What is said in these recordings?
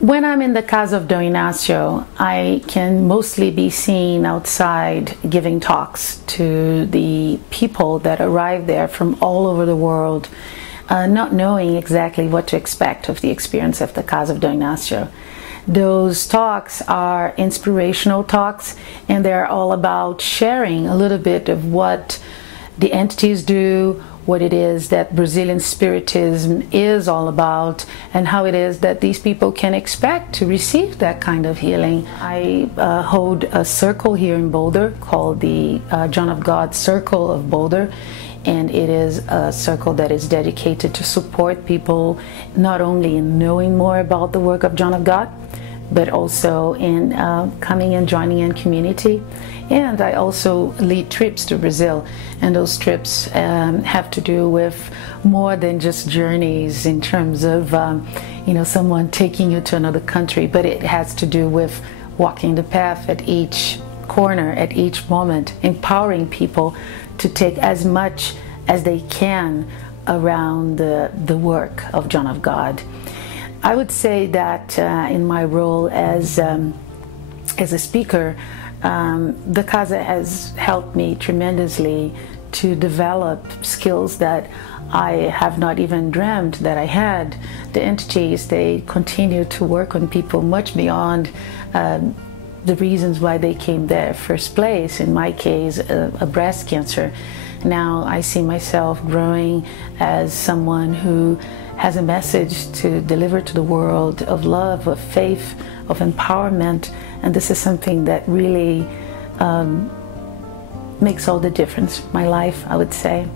When I'm in the Casa of Dom Inácio, I can mostly be seen outside giving talks to the people that arrive there from all over the world, not knowing exactly what to expect of the experience of the Casa of Dom Inácio. Those talks are inspirational talks, and they're all about sharing a little bit of what the entities do, what it is that Brazilian Spiritism is all about, and how it is that these people can expect to receive that kind of healing. I hold a circle here in Boulder called the John of God Circle of Boulder, and it is a circle that is dedicated to support people not only in knowing more about the work of John of God, but also in coming and joining in community. And I also lead trips to Brazil, and those trips have to do with more than just journeys in terms of someone taking you to another country, but it has to do with walking the path at each corner, at each moment, empowering people to take as much as they can around the work of John of God. I would say that in my role as a speaker, the Casa has helped me tremendously to develop skills that I have not even dreamed that I had. The entities, they continue to work on people much beyond the reasons why they came there first place. In my case, a breast cancer. Now I see myself growing as someone who has a message to deliver to the world of love, of faith, of empowerment, and this is something that really makes all the difference in my life, I would say.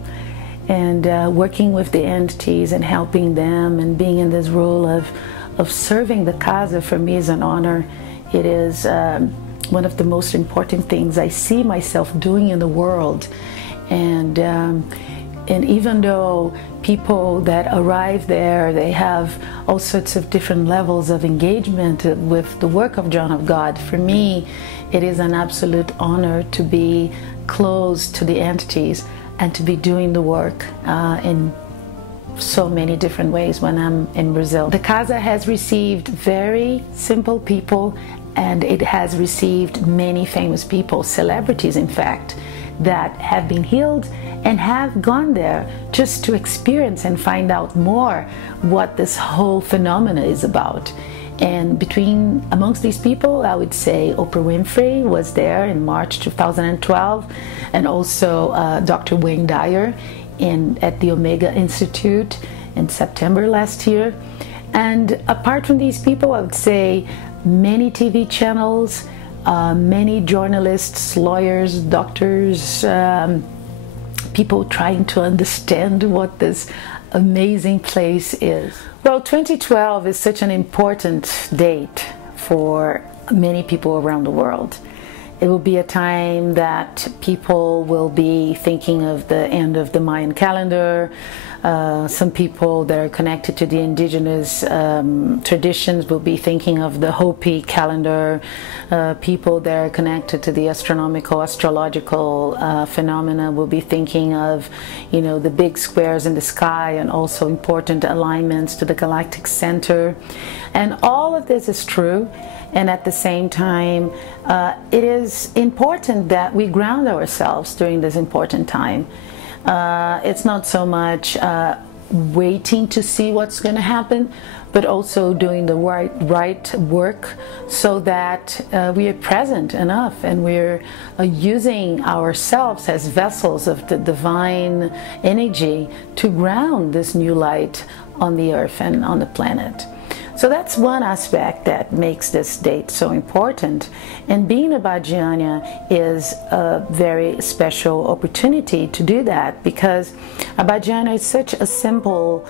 And working with the entities and helping them and being in this role of serving the Casa for me is an honor. It is one of the most important things I see myself doing in the world. And even though people that arrive there, they have all sorts of different levels of engagement with the work of John of God, for me it is an absolute honor to be close to the entities and to be doing the work in so many different ways when I'm in Brazil. The Casa has received very simple people, and it has received many famous people, celebrities in fact, that have been healed and have gone there just to experience and find out more what this whole phenomena is about. And amongst these people, I would say Oprah Winfrey was there in March 2012, and also Dr. Wayne Dyer at the Omega Institute in September last year. And apart from these people, I would say many TV channels, many journalists, lawyers, doctors, people trying to understand what this amazing place is. Well, 2012 is such an important date for many people around the world. It will be a time that people will be thinking of the end of the Mayan calendar. Some people that are connected to the indigenous traditions will be thinking of the Hopi calendar. People that are connected to the astrological phenomena will be thinking of, the big squares in the sky, and also important alignments to the galactic center. And all of this is true. And at the same time, it is important that we ground ourselves during this important time. It's not so much waiting to see what's going to happen, but also doing the right work so that we are present enough and we're using ourselves as vessels of the divine energy to ground this new light on the earth and on the planet. So that's one aspect that makes this date so important. And being Abadiania is a very special opportunity to do that, because Abadiania is such a simple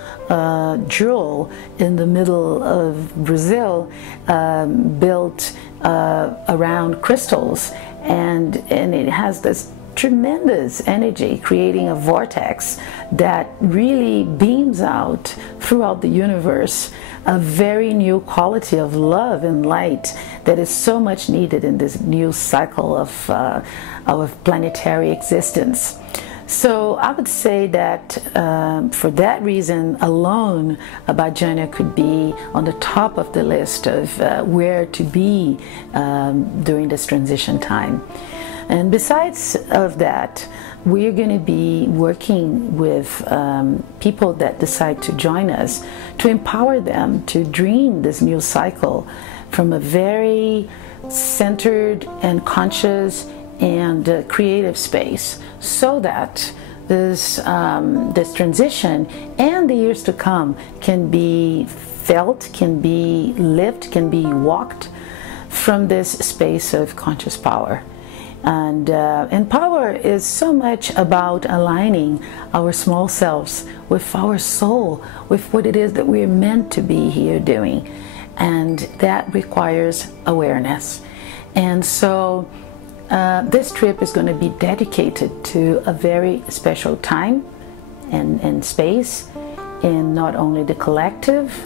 jewel in the middle of Brazil, built around crystals, and it has this tremendous energy, creating a vortex that really beams out throughout the universe a very new quality of love and light that is so much needed in this new cycle of our planetary existence. So I would say that for that reason alone, Abadiania could be on the top of the list of where to be during this transition time. And besides of that, we're going to be working with people that decide to join us to empower them to dream this new cycle from a very centered and conscious and creative space, so that this transition and the years to come can be felt, can be lived, can be walked from this space of conscious power. And power is so much about aligning our small selves with our soul, with what it is that we're meant to be here doing. And that requires awareness. And so this trip is going to be dedicated to a very special time and space in not only the collective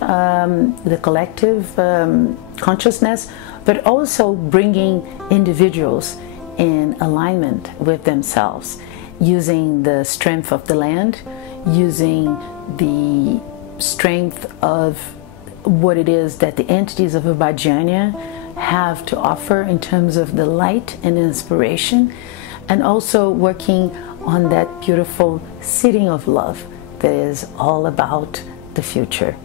consciousness, but also bringing individuals in alignment with themselves, using the strength of the land, using the strength of what it is that the entities of Abadiania have to offer in terms of the light and inspiration, and also working on that beautiful seeding of love that is all about the future.